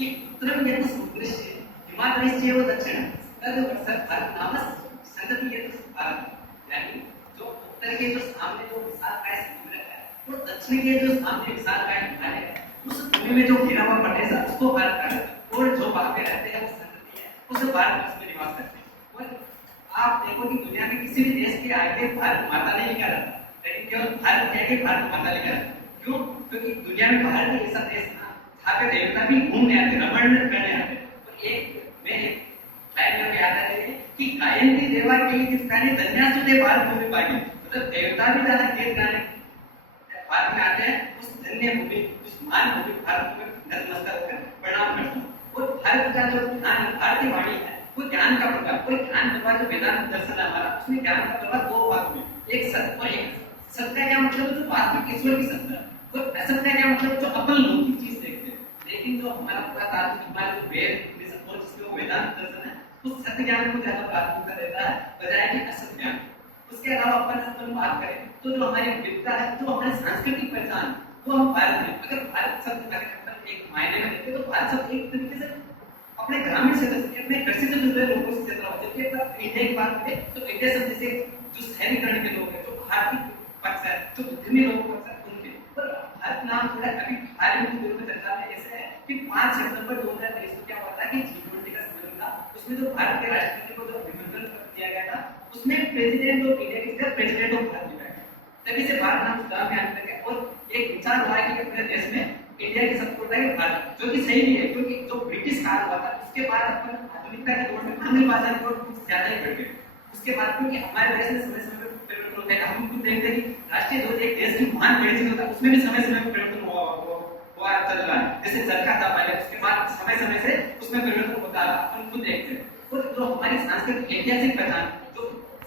की उत्तरं यत् समुद्रस्य हिमाद्रस्य दक्षिणं तद् नाम संगति यत् यानी जो उत्तर के जो सामने जो विशालकाय समुद्र है और दक्षिण के जो सामने विशालकाय हिमालय है, उस भूमि में जो घिरा हुआ प्रदेश है उसको भारत कहा जाता है। और जो वहां पे रहते हैं वो संगति है, उसे भारत में निवास करते हैं। और आप देखो कि दुनिया में किसी भी देश के आगे भारत माता नहीं लिखा जाता, लेकिन केवल भारत के आगे भारत माता लिखा जाता है। क्यों? क्योंकि दुनिया में भारत एक ऐसा देश था जहाँ पे देवता भी घूमने आते, रमण करने आते। तो एक लाइन में याद है कि गायत्री देवा के लिए किसने धन्यासु दे भारत भूमि पाई, मतलब देवता भी ज्यादा गीत गाने भारत में आते हैं। उस धन्य भूमि, उस महान भूमि भारत में नतमस्तक होकर प्रणाम करते हैं। और भारत का जो ज्ञान, भारतीय वाणी है, वो ज्ञान का प्रकार, कोई ज्ञान प्रकार जो वेदांत दर्शन है हमारा, उसमें ज्ञान का प्रकार दो भाग में, एक सत्य और एक सत्य का क्या मतलब जो वास्तविक ईश्वर की सत्ता है, और असत्य का क्या मतलब जो अपन लौकिक चीज देखते हैं। लेकिन जो हमारा पूरा तात्विक हमारा जो वेद और जिसमें वेदांत दर्शन है, उस सत्य ज्ञान को ज्यादा प्राथमिकता देता है बजाय कि असत्य ज्ञान। उसके अलावा अपन बात करें तो जो हमारी विविधता है, जो हमारी सांस्कृतिक पहचान, वो हम भारत में, अगर भारत शब्द एक मायने में देखें तो भारत शब्द एक तरीके से अपने ग्रामीण क्षेत्र से, अपने कृषि से जुड़े लोगों से क्षेत्र हो। जबकि अगर इंडिया की बात करें तो इंडिया शब्द जैसे जो शहरीकरण के लोग हैं, जो आर्थिक पक्ष है, जो उद्यमी लोग पक्ष है, उनके पर भारत नाम थोड़ा अभी हाल ही में चर्चा में ऐसे है कि 5 सितंबर 2023 को क्या हुआ था कि G20 का सम्मेलन था, उसमें जो भारत के राष्ट्रपति को जो अभिनंदन दिया गया था, उसमें प्रेसिडेंट ऑफ इंडिया की जगह प्रेसिडेंट ऑफ भारत लिखा गया। तभी से भारत नाम सुधार में आने लगा और एक विचार हुआ है कि अपने देश में इंडिया की सबको है भारत, जो कि सही नहीं है। क्योंकि जो ब्रिटिश काल हुआ था उसके बाद अपन आधुनिकता के दौर में आंग्ल भाषा की ओर कुछ ज्यादा ही बढ़ गए। उसके बाद क्योंकि हमारे देश में समय समय पर परिवर्तन होता है, हम खुद देखते हैं कि राष्ट्रीय ध्वज एक देश की महान पहचान होता है, उसमें भी समय समय पर परिवर्तन हुआ चल रहा है। जैसे चरखा था पहले, उसके बाद समय समय से उसमें परिवर्तन होता है, हम खुद देखते हैं। और जो हमारी सांस्कृतिक ऐतिहासिक पहचान, जो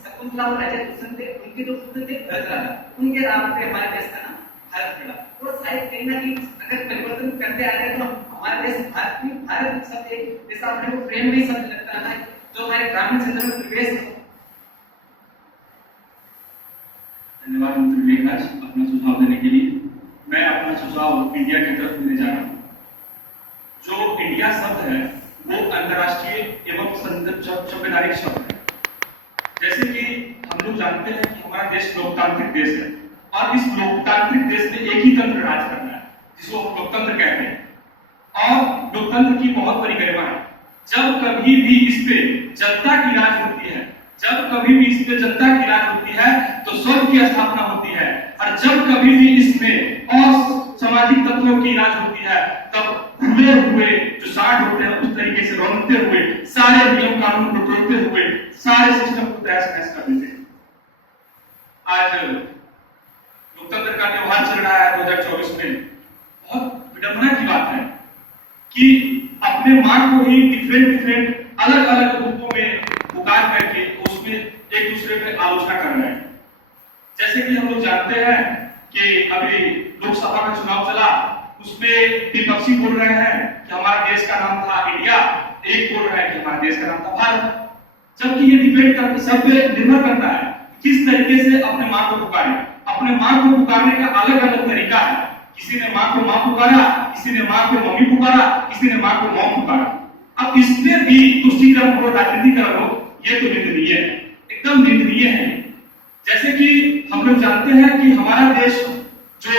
शकुंतला और राजा कृष्ण थे, उनके जो पुत्र थे भरत राजा, उनके नाम पे हमारे देश का नाम भारत पड़ा। और शायद कहीं ना कहीं अगर परिवर्तन करते आ रहे तो हमारे देश भारत शब्द एक जैसा अपने को प्रेम भी शब्द लगता है ना, जो हमारे ग्रामीण क्षेत्र में प्रवेश। धन्यवाद मित्र मेघराज अपना सुझाव देने के लिए। मैं अपना सुझाव इंडिया की तरफ देने जा रहा हूँ। जो इंडिया शब्द है वो अंतर्राष्ट्रीय एवं संवैधानिक शब्द है। जैसे कि हम लोग जानते हैं कि हमारा देश लोकतांत्रिक देश है और इस लोकतांत्रिक देश में एक ही तंत्र राज करना है, जिसको हम लोकतंत्र कहते हैं। और लोकतंत्र की बहुत बड़ी गरिमा है। जब कभी भी इस पे जनता की राज होती है, जब कभी भी इस पे जनता की राज होती है तो स्वर्ग की स्थापना होती है, और जब कभी भी इसमें असामाजिक तत्वों की राज होती है तब खुले हुए जो साठ होते हैं उस तरीके से रौंदते हुए, सारे नियम कानून को तोड़ते हुए, सारे सिस्टम को तहस नहस कर देते हैं। आज लोकतंत्र का त्योहार चल रहा है 2024 में। बहुत विडंबना की बात है कि अपने मां को ही डिफरेंट अलग अलग रूपों में पुकार करके उसमें एक दूसरे पे आलोचना कर रहे हैं। जैसे कि हम लोग जानते हैं कि अभी लोकसभा का चुनाव चला, उसमें विपक्षी बोल रहे हैं कि हमारा देश का नाम था इंडिया, एक बोल रहा है कि हमारा देश का नाम था भारत। जबकि ये डिपेंड करता, सब पे निर्भर करता है किस तरीके से अपने मां को पुकारे। अपने मां को पुकारने का अलग अलग तरीका है। किसी ने मां को मां पुकारा, किसी ने मां को मम्मी पुकारा, किसी ने मां को मॉम पुकारा। अब इसमें भी तुष्टीकरण हो, राजनीतिकरण हो, ये तो निंदनीय है, एकदम निंदनीय है। जैसे कि हम लोग जानते हैं कि हमारा देश जो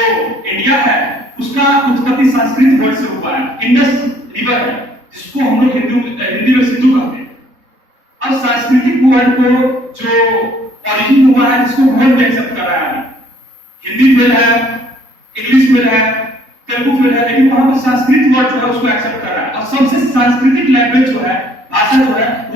इंडिया है उसका उत्पत्ति संस्कृत वर्ड से हुआ है। इंडस रिवर है जिसको हम लोग हिंदी में सिंधु कहते हैं। अब सांस्कृतिक वर्ड को जो ओरिजिन हुआ है, जिसको वर्ड में एक्सेप्ट कर रहा है, हिंदी फेल है, इंग्लिश फेल है, तेलुगु फेल है, लेकिन वहां पर संस्कृत वर्ड जो है उसको एक्सेप्ट कर रहा है। और सबसे सांस्कृतिक लैंग्वेज जो है, भाषा जो है, वो